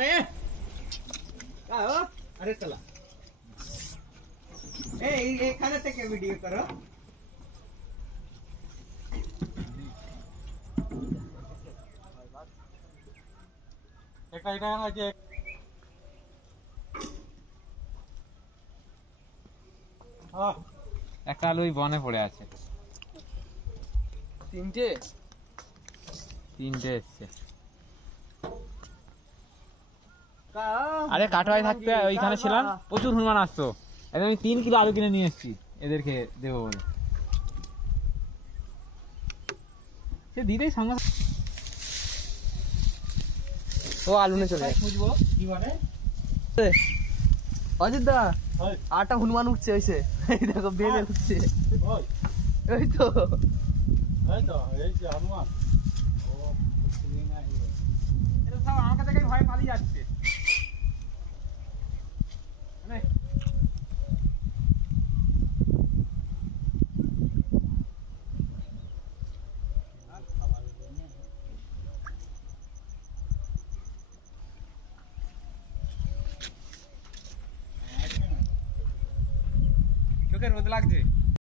अरे काय हो अरे चला एखाद्या থেকে ভিডিও করো এটা এটা আছে একটা আলু ওই বনে পড়ে আছে তিনটে এসছে আরে কাটোয়ায় থাকতে ওইখানে ছিলাম প্রচুর হনুমান আসতো এখন আমি 3 কিলো আলু কিনে নিয়ে এসেছি এদেরকে দেবো বলে সে দিতেই সঙ্গে ও আলু নিয়ে চলে বুঝবো কি বলে অজিত দা আটা হনুমান উঠছে হইছে এই দেখো বেলে উঠছে এই তো এই যে হনুমান ও কুলি না হিরো এটা সব আমাকে দেখে ভয় পালিয়ে যাচ্ছে মানে চোখে রোদ লাগছে